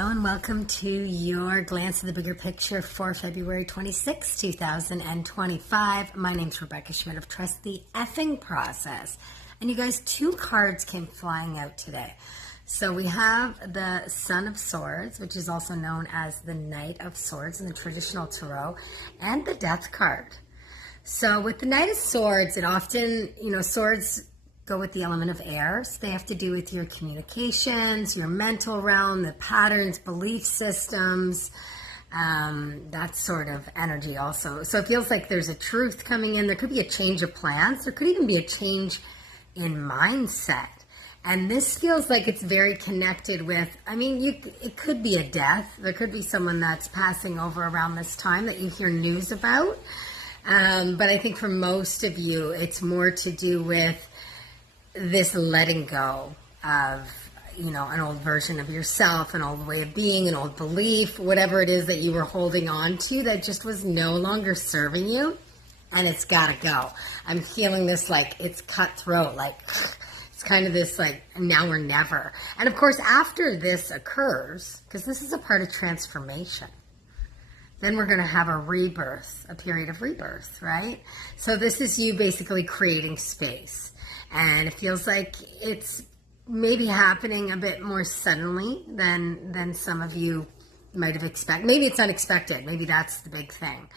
Hello and welcome to your glance at the bigger picture for February 26, 2025. My name's Rebecca Schmidt of Trust the Effing Process. And you guys, two cards came flying out today. So we have the Son of Swords, which is also known as the Knight of Swords in the traditional tarot, and the Death card. So with the Knight of Swords, it often, swords go with the element of air. So they have to do with your communications, your mental realm, the patterns, belief systems, that sort of energy also. So it feels like there's a truth coming in. There could be a change of plans. There could even be a change in mindset. And this feels like it's very connected with, it could be a death. There could be someone that's passing over around this time that you hear news about. But I think for most of you, it's more to do with this letting go of, an old version of yourself, an old way of being, an old belief, whatever it is that you were holding on to that just was no longer serving you, and it's got to go. I'm feeling this like it's cutthroat, like it's kind of this like now or never. And of course, after this occurs, because this is a part of transformation, then we're going to have a rebirth, a period of rebirth, right? So this is you basically creating space. And it feels like it's maybe happening a bit more suddenly than some of you might have expected. Maybe it's unexpected. Maybe that's the big thing.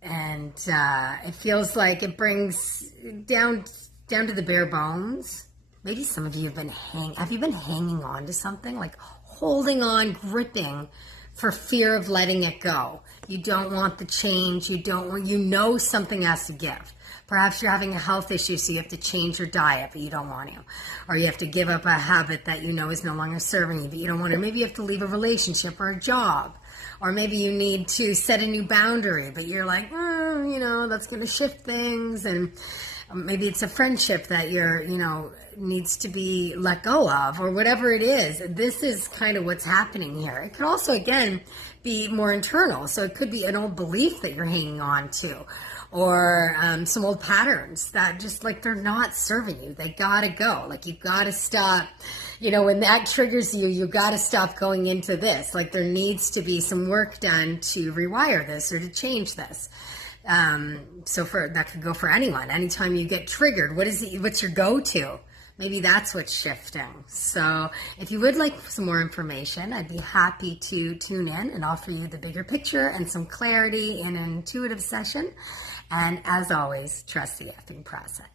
It feels like it brings down to the bare bones. Maybe some of you have you been hanging on to something, like holding on, gripping for fear of letting it go. You don't want the change. You know something has to give. Perhaps you're having a health issue, so you have to change your diet, but you don't want to. Or you have to give up a habit that you know is no longer serving you, but you don't want to. Maybe you have to leave a relationship or a job. Or maybe you need to set a new boundary, but you're like, that's going to shift things. And maybe it's a friendship that needs to be let go of, or whatever it is. This is kind of what's happening here. It could also, again, be more internal. So it could be an old belief that you're hanging on to, or some old patterns that just like they're not serving you. They gotta go. Like you gotta stop. When that triggers you, you gotta stop going into this. Like there needs to be some work done to rewire this or to change this. So that could go for anyone. Anytime you get triggered, what's your go-to? Maybe that's what's shifting. So if you would like some more information, I'd be happy to tune in and offer you the bigger picture and some clarity in an intuitive session. And as always, trust the effing process.